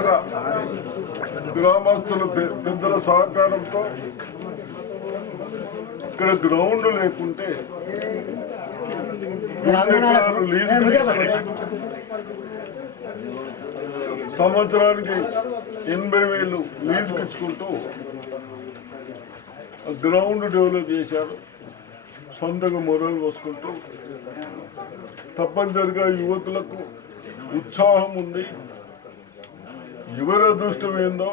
స్వతహాగా గ్రామస్తుల పెద్దల సహకారంతో ఇక్కడ గ్రౌండ్ లేకుంటే సంవత్సరానికి 80,000 లీజుకి ఇచ్చుకుంటూ గ్రౌండ్ డెవలప్ చేశారు. సొంతంగా మొదలు పోసుకుంటూ తప్పనిసరిగా యువకులకు ఉత్సాహం ఉంది. ఎవరి అదృష్టం ఏందో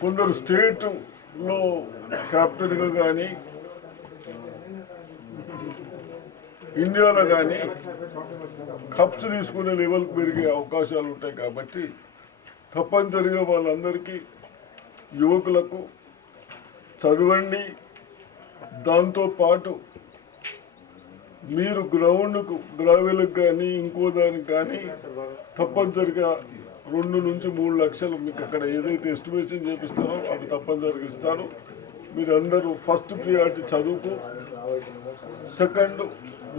కొందరు స్టేట్లో క్యాప్టెన్గా కానీ ఇండియాలో కానీ కప్స్ తీసుకునే లెవెల్కి పెరిగే అవకాశాలు ఉంటాయి. కాబట్టి తప్పనిసరిగా వాళ్ళందరికీ యువకులకు చదవండి, దాంతోపాటు మీరు గ్రౌండ్కు గ్రావెల్కి కానీ ఇంకో దానికి కానీ తప్పనిసరిగా 2 నుంచి 3 లక్షలు మీకు అక్కడ ఏదైతే ఎస్టిమేషన్ చేపిస్తారో అవి తప్పనిసరిగా ఇస్తారు. మీరందరూ ఫస్ట్ ప్రియారిటీ చదువుకు, సెకండ్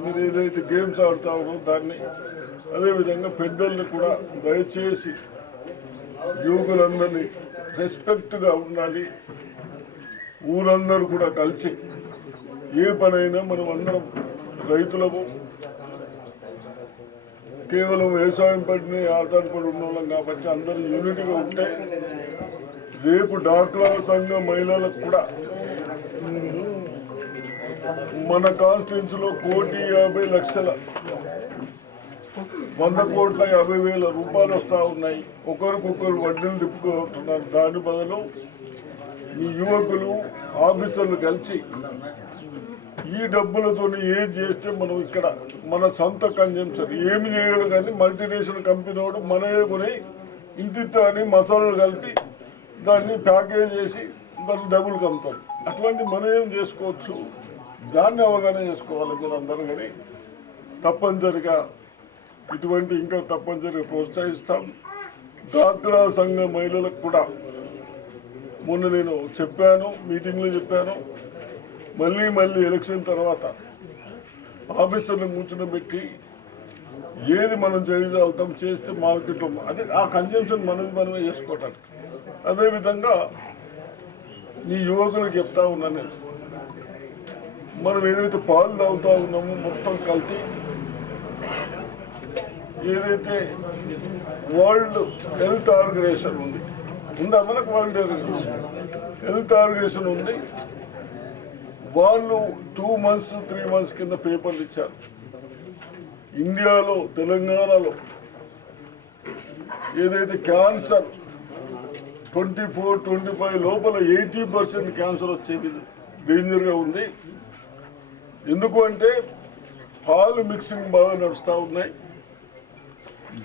మీరు ఏదైతే గేమ్స్ ఆడుతారో దాన్ని, అదేవిధంగా పెద్దల్ని కూడా దయచేసి యువకులందరినీ రెస్పెక్ట్గా ఉండాలి. ఊరందరూ కూడా కలిసి ఏ పనైనా మనం అందరం రైతులము, కేవలం వ్యవసాయం పడిన ఆధారపడి ఉన్నోళ్ళం కాబట్టి అందరూ యూనిటీగా ఉంటే రేపు డాక్రా సంఘ మహిళలకు కూడా మన కాన్స్టిట్యున్సీలో 1,50,00,000 1,50,50,000 రూపాయలు వస్తూ ఉన్నాయి. ఒకరికొకరు వడ్డీలు తిప్పుకుంటున్నారు. దాని బదులు ఈ యువకులు ఆఫీసర్లు కలిసి ఈ డబ్బులతో ఏం చేస్తే మనం ఇక్కడ మన సొంత కన్జంప్షన్ ఏమి చేయడం కానీ మల్టీనేషనల్ కంపెనీ వాడు మనమే కొని ఇంటితో అని మసాలాలు కలిపి దాన్ని ప్యాకేజ్ చేసి దాన్ని డబ్బులు అమ్ముతారు. అట్లాంటి మనం ఏం చేసుకోవచ్చు, దాన్ని అవగాహన చేసుకోవాలి మీరు అందరూ. కానీ తప్పనిసరిగా ఇటువంటి ఇంకా తప్పనిసరిగా ప్రోత్సహిస్తాం. డ్వాక్రా సంఘ మహిళలకు కూడా మొన్న నేను చెప్పాను, మీటింగ్లో చెప్పాను. మళ్ళీ ఎలక్షన్ తర్వాత ఆఫీసర్ని కూర్చోబెట్టి ఏది మనం చేయగలుగుతాం చేస్తే మార్కెట్లో అదే ఆ కన్జంప్షన్ మనమే చేసుకోవటానికి. అదేవిధంగా ఈ యువకులకు చెప్తా ఉన్నాను నేను, మనం ఏదైతే పాలు తాగుతూ ఉన్నామో మొత్తం కల్తీ. ఏదైతే వరల్డ్ హెల్త్ ఆర్గనైజేషన్ ఉందా మనకు, వరల్డ్ హెల్త్ ఆర్గనైజేషన్ ఉంది. వాళ్ళు 2 months 3 months కింద పేపర్లు ఇచ్చారు. ఇండియాలో తెలంగాణలో ఏదైతే క్యాన్సర్ 24-25 లోపల 80% క్యాన్సర్ వచ్చేది డేంజర్గా ఉంది. ఎందుకు అంటే పాలు మిక్సింగ్ బాగా నడుస్తూ ఉన్నాయి,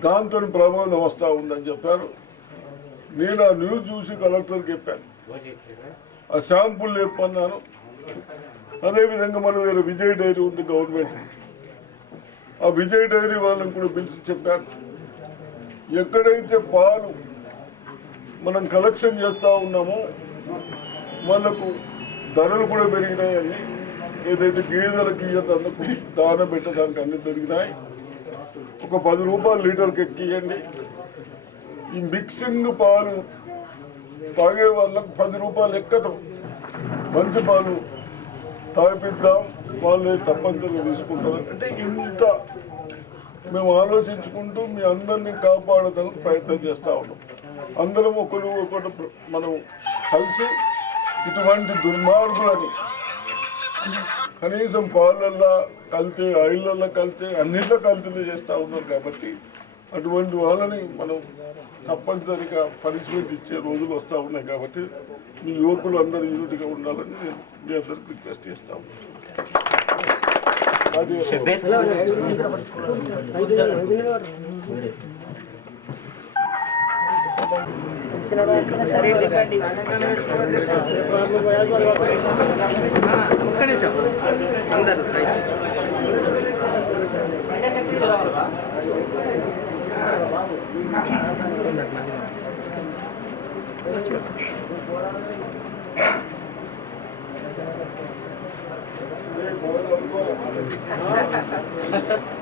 దాంతో ప్రమాదం వస్తూ ఉందని చెప్పారు. నేను ఆ న్యూస్ చూసి కలెక్టర్కి చెప్పాను, ఆ శాంపుల్ చెప్పన్నాను. అదేవిధంగా మన దగ్గర విజయ్ డైరీ ఉంది గవర్నమెంట్, ఆ విజయ్ డైరీ వాళ్ళని కూడా పిలిచి చెప్పాను, ఎక్కడైతే పాలు మనం కలెక్షన్ చేస్తూ ఉన్నామో వాళ్ళకు ధరలు కూడా పెరిగినాయని, ఏదైతే గేదెలకి అందుకు దాన పెట్టడానికి అన్ని పెరిగినాయి. ఒక 10 రూపాయలు లీటర్కి ఎక్కియండి. ఈ మిక్సింగ్ పాలు తాగే వాళ్ళకు 10 రూపాయలు ఎక్కదు. మంచి పాలు తాగిపిద్దాం, వాళ్ళే తప్పనిసరిగా తీసుకుంటారు. అంటే ఇంత మేము ఆలోచించుకుంటూ మీ అందరినీ కాపాడడానికి ప్రయత్నం చేస్తూ ఉన్నాం. అందరం ఒకరు మనం కలిసి ఇటువంటి దుర్మార్గులని, కనీసం పాలల్లో కలితే ఆయిల్లో కలితే అన్నింటిలో కల్తీలు చేస్తూ ఉన్నారు. కాబట్టి అటువంటి వాళ్ళని మనం తప్పనిసరిగా పనిష్మెంట్ ఇచ్చే రోజులు వస్తూ ఉన్నాయి. కాబట్టి మీ యువకులు అందరూ యూనిట్గా ఉండాలని నేను మీ అందరికి రిక్వెస్ట్ చేస్తాను. Thank you.